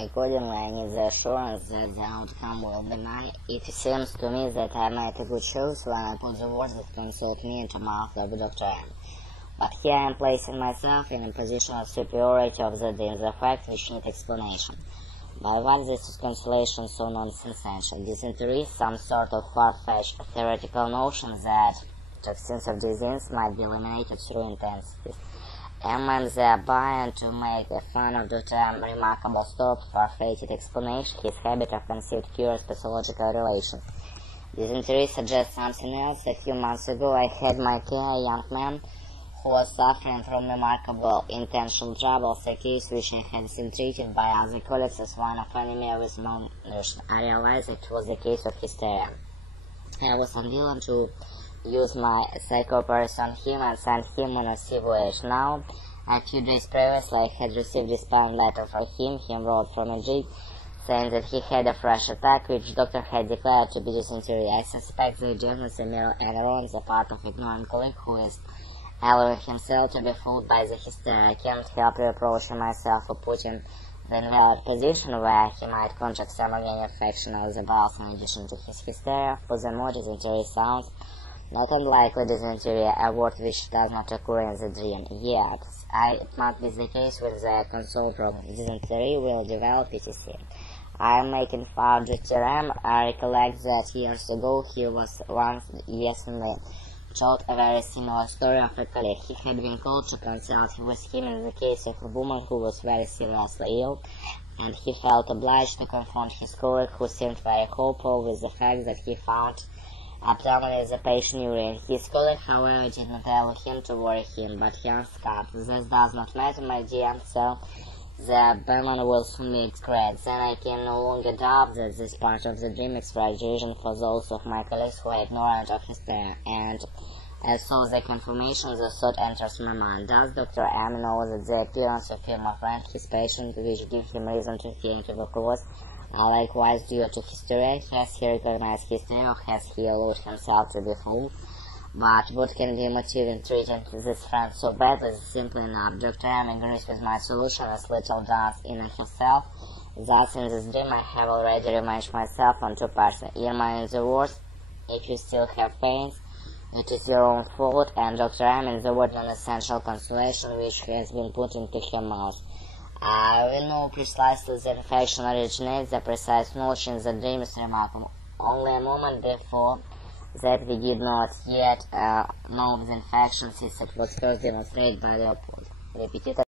Accordingly, I need the assurance that the outcome will be mine. It seems to me that I made a good choice when I put the words that consult me into mouth of Dr. M. But here I am placing myself in a position of superiority of the dream, the fact which need explanation. By what this consolation so nonsensential? Dysentery, some sort of far-fetched theoretical notion that toxins of disease might be eliminated through intensities. Am I thereby, and to make fun of Dr. M, remarkable stop for fated explanation, his habit of conceived curious pathological relations. Dysentery suggests something else. A few months ago I had my care a young man who was suffering from remarkable intentional troubles, a case which I had seen treated by other colleagues as one of anemia with malnutrition. I realized it was a case of hysteria. I was unwilling to use my psychopaths on him and sent him on a voyage. Now, a few days previously, I had received a spam letter from him. He wrote from Egypt, saying that he had a fresh attack, which doctor had declared to be dysentery. I suspect the agent is a mere error on the part of ignorant colleague who is allowing himself to be fooled by the hysteria. I can't help reproaching myself for putting the invalid position where he might contract some again infection of the bowels in addition to his hysteria. Furthermore, dysentery sounds not unlikely dysentery, a word which does not occur in the dream. Yet, it might be the case with the console problem. Dysentery will develop etc. I am making far Dr. M. I recollect that years ago he was once yesterday told a very similar story of a colleague. He had been called to consult with him in the case of a woman who was very seriously ill, and he felt obliged to confront his colleague, who seemed very hopeful, with the fact that he found abdominal the patient urine. His colleague, however, did not allow him to worry him, but he asked, "This does not matter, my dear, so the abdomen will soon be excreted." Then I can no longer doubt that this part of the dream expressed reason for those of my colleagues who are ignorant of hysteria, and as so the confirmation, the thought enters my mind. Does Dr. M know that the appearance of him or friend, his patient, which give him reason to fear tuberculosis, are likewise due to hysteria? Has he recognized hysteria, or has he allowed himself to be fooled? But what can be a motive in treating this friend so badly is simply enough. Dr. M agrees with my solution as little does in herself. Thus, in this dream, I have already revenged myself on two persons. Irma in the words, "If you still have pains, it is your own fault," and Dr. M in the word non-essential consolation which has been put into her mouth. We know precisely the infection originates. The precise knowledge in the dream is remarkable. Only a moment before that we did not yet know of the infection, since it was first demonstrated by the Repetitor.